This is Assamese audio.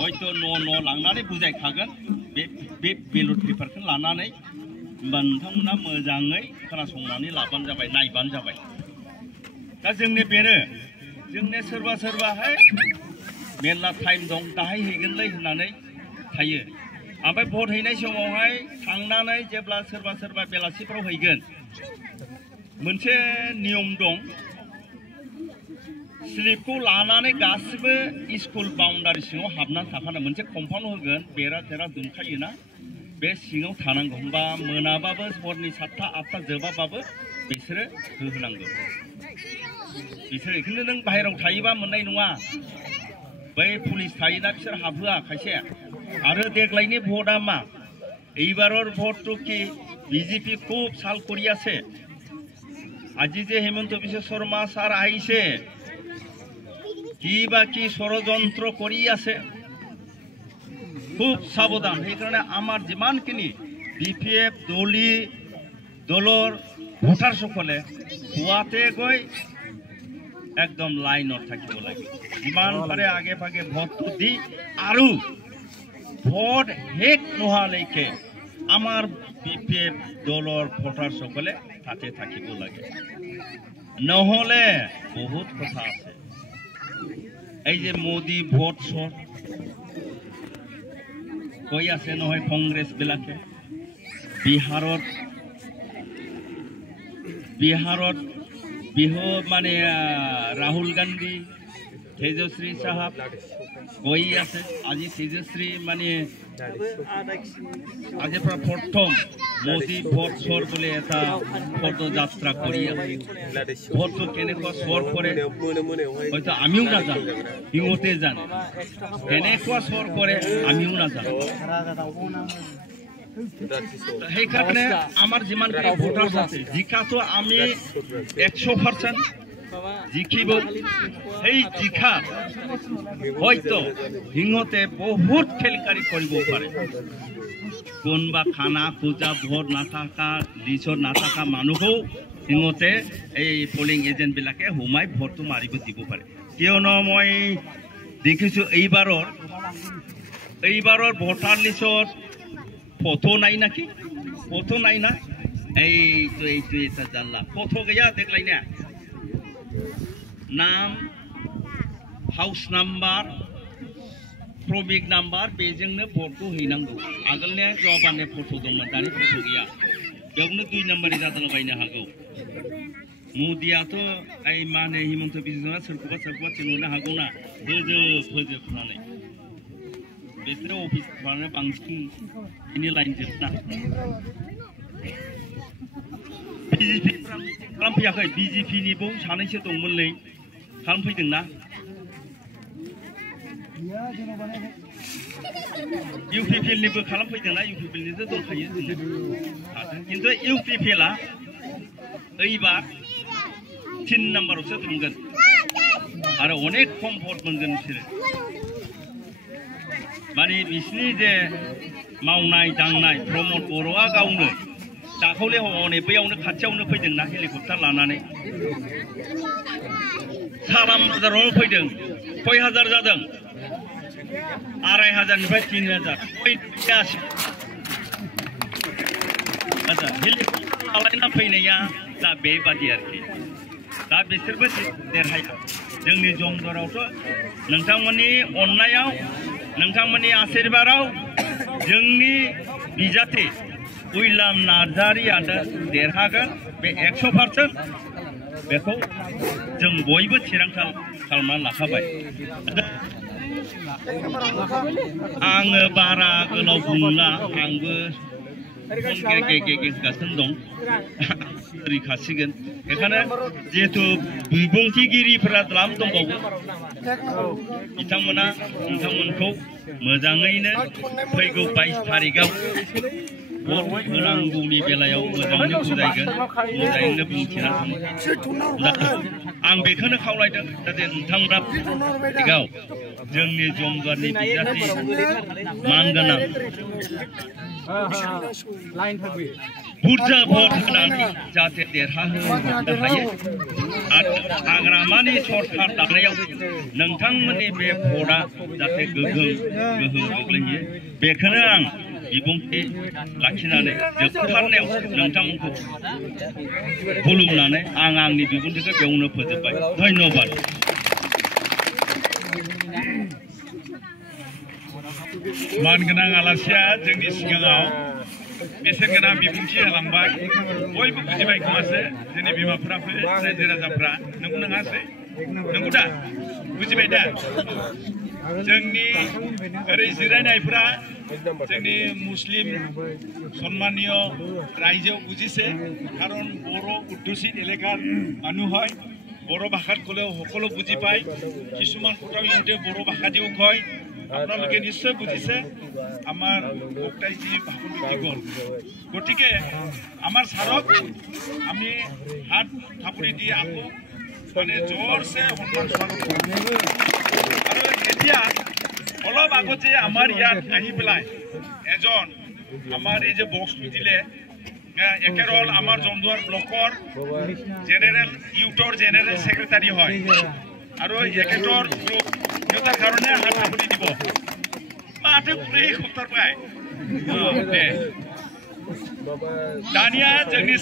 हयतो न' लांनानै बुजायखागोन बे बेलट पेपारखौ लानानै नोंथांमोना मोजाङै खोनासंनानै लाबानो जाबाय नायबानो जाबाय दा जोंनि बेनो जोंने सोरबा सोरबाहाय मेरला टाइम दं दाहाय हैगोनलै होननानै थायो ओमफ्राय भट हैनाय समावहाय थांनानै जेब्ला सोरबा सोरबा बेलासिफ्राव हैगोन मोनसे नियम दं स्लिपखौ लानानै गासिबो स्कुल बाउन्डारि सिङाव हाबनानै थाखानो मोनसे कम्पाउन्ड होगोन बेरा तेरा दुमखायोना बे सिङाव थानांगौ होमबा मोनाबाबो हरनि 7टा 8टा जोबाबाबो बिसोरो होनांगौ बिसोर खिन्थु नों बाहेरायाव थायोबा मोननाय नङा बै पुलिस थायोना बिसोर हाबहोआ खायसे आरो देग्लायनि भटआ मा এইবাৰৰ ভোটটো কি বিজেপি খুব সাল কৰি আছে আজি যে হেমন্ত বিশ্ব শৰ্মা স্যাৰ আহিছে কিবা কি ষড়যন্ত্ৰ কৰি আছে খুব সাবধান সেইকাৰণে আমাৰ যিমানখিনি বিপিএফ দলৰ ভোটাৰ সকলে পুৱাতে গৈ একদম লাইনত থাকিব লাগে যিমান পাৰে আগে ভাগে ভোটটো দি আৰু ভোট শেষ নোহোৱালৈকে আমাৰ বিপিএফ দলৰ ভোটাৰ সকলে তাতে থাকিব লাগে নহলে বহুত কথা আছে এই যে মোদি ভোট শট কৈ আছে নহয় কংগ্ৰেছ বিলাকে বিহাৰত বিহু মানে ৰাহুল গান্ধী তেজস্বী সাহেব কৈ আছে আজি তেজস্বী মানে আজি প্ৰথম মোদি ভোট চোৰ বুলি এটা পদযাত্ৰা কৰি আছে ভোটটো কেনেকুৱা চোৰ কৰে হয়তো আমিও নাজানো সিহঁতে জানে কেনেকুৱা চোৰ কৰে আমিও নাজানো সেইকাৰণে আমাৰ যিমান ভোটাৰ আছে জিকাটো আমি 100% জিকিব সেই জিকা হয়তো সিহঁতে বহুত খেলকাৰী কৰিব পাৰে কোনবা খানা খোজা ভোট নাথাকা লিষ্টত নাথাকা মানুহো সিহঁতে এই পোলিং এজেন্ট বিলাকে হুমাই ভোটটো মাৰিব দিব পাৰে কিয়নো মই দেখিছো এইবাৰৰ ভোটাৰ লিষ্টত ফটো নাই নাকি ফটো নাই না এইটো এটা জানলা ফটো গিয়া দেখলাই না नाम हाउस नम्बर प्रमिक नम्बर बेजोंनो भोटखौ हैनांगौ आगोलने जवाबाने फट' दंमोन दानि फट' गैया बेयावनो 2 नम्बरनि जादलाबायनो हागौ मोदियाथ' ओइ मा होनो हिमन्त बिश्व शर्मा सोरखौबा थिनहरनो हागौना फोजोब होननानै बिसोरो अफिसफ्रानो बांसिन बिनि लाइन जोबना बिजेपि खालामफैयाखै बिजेपिनिबो सानैसो दंमोनलै खालामफैदोंना इउपिपिएलनिबो खालामफैदोंना इउपिपिएलनिथ' दंखायो खिन्थु इउपिपिएलआ ओइबार 3 नाम्बारावसो थांगोन आरो अनेक खम भट मोनगोन बिसोरो माने बिसिनि जे मावनाय दांनाय प्रमद बर'आ गावनो दाखालि हनै बैयावनो खाथियावनो फैदोंना हेलिकप्टार लानानै 7,000 फैदों कय हाजार जादों 2,500निफ्राय 3,000 आच्छा हेलिकप्टार लालायना फैनाया दा बेबादि आरोखि दा बिसोरबो देरहाया जोंनि जमदरावथ' नोंथांमोननि अननायाव नोंथांमोननि आशीर्बादाव जोंनि बिजाथि उइलाम नार्जारियानो देरहागोन बे 100% बेखौ जों बयबो थिरांथा खालामनानै लाखाबाय आङो बारा गोलाव बुंला आंबो गेगासिनो दं रैखासिगोन बेखायनो जिहेतु बिबुंथिगिरिफोरा द्लाम दंबावो बिथांमोना नोंथांमोनखौ मोजाङैनो फैगौ 22 तारिखआव भट होनांगौनि बेलायाव मोजाङैनो बुजायगोन मोजाङैनो बुंथिना थांगोन आं बेखौनो खावलायदों जाहाथे नोंथांमोना तारिखआव जोंनि जमदुवारनि बिजाथि मानगोनां बुरजा भट होनानै जाहाथे देरहाहोनो हायो हाग्रामानि सरखार दानायाव नोंथांमोननि बे भटआ जाहाथे गोहोम गोग्लैयो बेखौनो आं बिबुंथि लाखिनानै जोबथारनायाव नोंथांमोनखौ खुलुमनानै आं आंनि बिबुंथिखौ बेयावनो फोजोबबाय धन्यबाद। मानगोनां आलासिया जोंनि सिगाङाव बेसेन गोनां बिबुंथि होलांबाय बयबो बुजिबाय खोमासो जोंनि बिमाफोराबो रायजो राजाफ्रा नंगौ नङासै नंगौ दा बुजिबाय दा जोंनि ओरै जिरायनायफ्रा जोंनि मुस्लिम सम्मानीय रायजोआव बुजिছে কাৰণ বড়ো উদ্যোগিক এলেকাৰ মানুহ হয় বড়ো ভাষাত ক'লেও সকলো বুজি পায় কিছুমান কথাও ইহঁতে বড়ো ভাষা দিও কয় আপোনালোকে নিশ্চয় বুজিছে আমাৰ বক্তাই যি ভাষণ দি গ'ল গতিকে আমাৰ ছাৰক আমি হাত থাপৰি দি আকৌ মানে জোৰছে সন্মান আৰু এতিয়া অলপ আগতে আমাৰ ইয়াত আহি পেলাই এজন আমাৰ এই যে বক্সটো দিলে একেৰল আমাৰ জমদুৱাৰ ব্লকৰ জেনেৰেল ইউথৰ জেনেৰেল সেক্ৰেটাৰী হয় আৰু একেটৰ গ্ৰুপ সিহঁতৰ কাৰণে হাত থাপৰি দিব মাতে পুৰি সত্তৰ পায় দানিয়া जोंनि